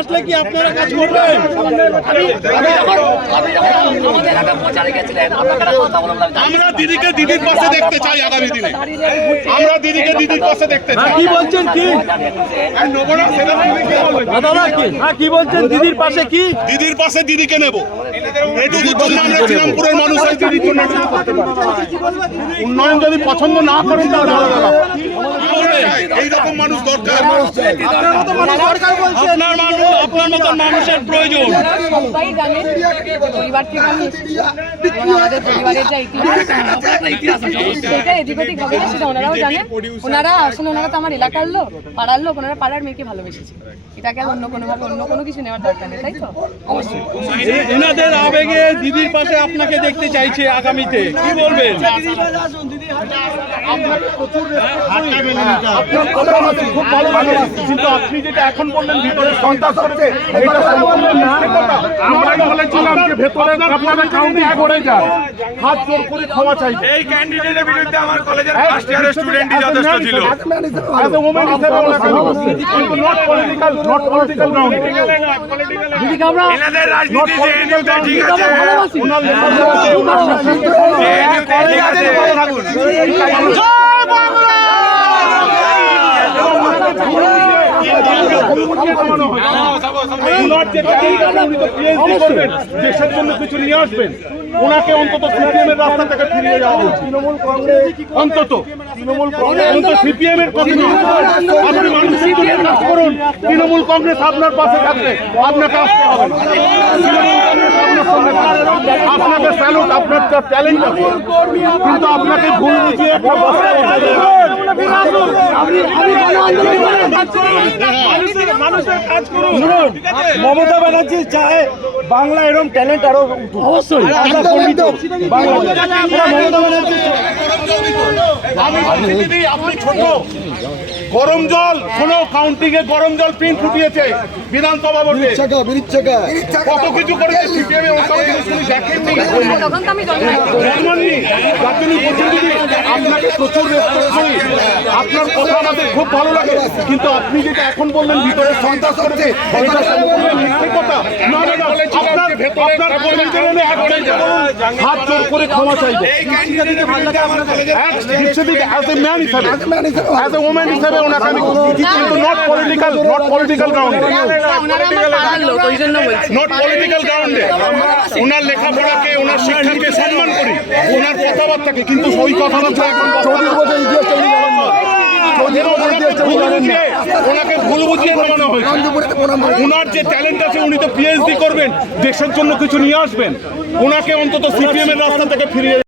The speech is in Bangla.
আসলে কি আপনারা কাজ করবেন? আমরা দিদিকে দিদির পাশে দেখতে চাই আগামী দিনে। আমরা দিদিকে দিদির পাশে দেখতে চাই। কি বলছেন কি? দাদা কি? হ্যাঁ কি বলছেন? দিদির পাশে কি? দিদির পাশে দিদিকে নেব। এটুকুর জন্য আমরা শ্রীরামপুরের। উন্নয়ন যদি পছন্দ না করেন তাহলে আলাদা এইরকম মানুষ দরকার। আপনার মানুষ আপনার মতন মানুষের প্রয়োজন। সবাই জানেন পরিবার থেকে আমি আমাদের পরিবারের যা ইতিহাস সেটা এদিক ওদিক হবে না সেটা ওনারাও জানেন। ওনারা আসলে ওনারা তো আমার এলাকার লোক পাড়ার লোক ওনারা পাড়ার মেয়েকে ভালোবেসেছে। এটাকে অন্য কোনোভাবে অন্য কোনো কিছু নেওয়ার দরকার নেই তাই তো? অবশ্যই আবেগে দিদির পাশে আপনাকে দেখতে চাইছে আগামীতে। কি বলবেন? আপনার কথা আমাদের খুব কিন্তু আপনি যেটা এখন বললেন ভিতরে সন্ত্রাস হচ্ছে এটা সম্পূর্ণ মিথ্যে কথা। আমরাই বলেছিলাম যে ভেতরে আপনারা কাউন্টিং করে যান হাত জোর করে ক্ষমা চাইবে। এই ক্যান্ডিডেটের বিরুদ্ধে আমার কলেজের ফার্স্ট ইয়ারের স্টুডেন্টই যথেষ্ট ছিল। As a woman হিসেবে ওনাকে দেশের জন্য কিছু নিয়ে আসবেন ওনাকে অন্তত রাস্তা থেকে ফিরিয়ে যাওয়া উচিত অন্তত তৃণমূল কংগ্রেস সিপিএম এর আপনি মানুষের জন্য কাজ করুন। তৃণমূল কংগ্রেস আপনার পাশে থাকবে। আপনাকে আসতে হবে। আপনাকে স্যালুট আপনার ট্যালেন্ট আছে। কিন্তু আপনাকে ভুল বুঝিয়ে একটা মমতা ব্যানার্জি চায় বাংলা এরকম ট্যালেন্ট আরও অবশ্যই। বাংলা মমতা ব্যানার্জি আমি আপনি ছোট। গরম জল, শোনো কাউন্টিং এ গরম জল পিন ফুটিয়েছে বিধানসভা ভোটে কত কিছু করেছে সিপিএম এ, ওসব জিনিস দেখেননি। দিদি আপনাকে প্রচুর রেসপেক্ট করি, আপনার কথা আমাদের খুব ভালো লাগে। কিন্তু আপনি যেটা এখন বললেন, ভিতরে সন্ত্রাস করছে এটা সম্পূর্ণ কথা। না না হাত জোর করে ক্ষমা চাইব। এই ক্যান্ডিডেটের বিরুদ্ধে আমার কলেজের অ্যাজ এ ম্যান হিসাবে। অ্যাজ এ ওম্যান হিসাবে। ওনাকে আমি কিন্তু নট পলিটিক্যাল নট পলিটিক্যাল গ্রাউন্ডে নট পলিটিক্যাল গ্রাউন্ডে ওনার লেখাপড়াকে ওনার শিক্ষাকে সম্মান করি। ওনার কথাবার্তাকে কিন্তু ওই কথাবার্তা এখন চৌধুরী বছর ইতিহাস ওনাকে ভুল বুঝিয়ে নামানো হয়েছে। ওনার যে ট্যালেন্ট আছে, উনি তো পিএইচডি করবেন, দেশের জন্য কিছু নিয়ে আসবেন। ওনাকে অন্তত সিপিএম এর রাস্তা থেকে ফিরিয়ে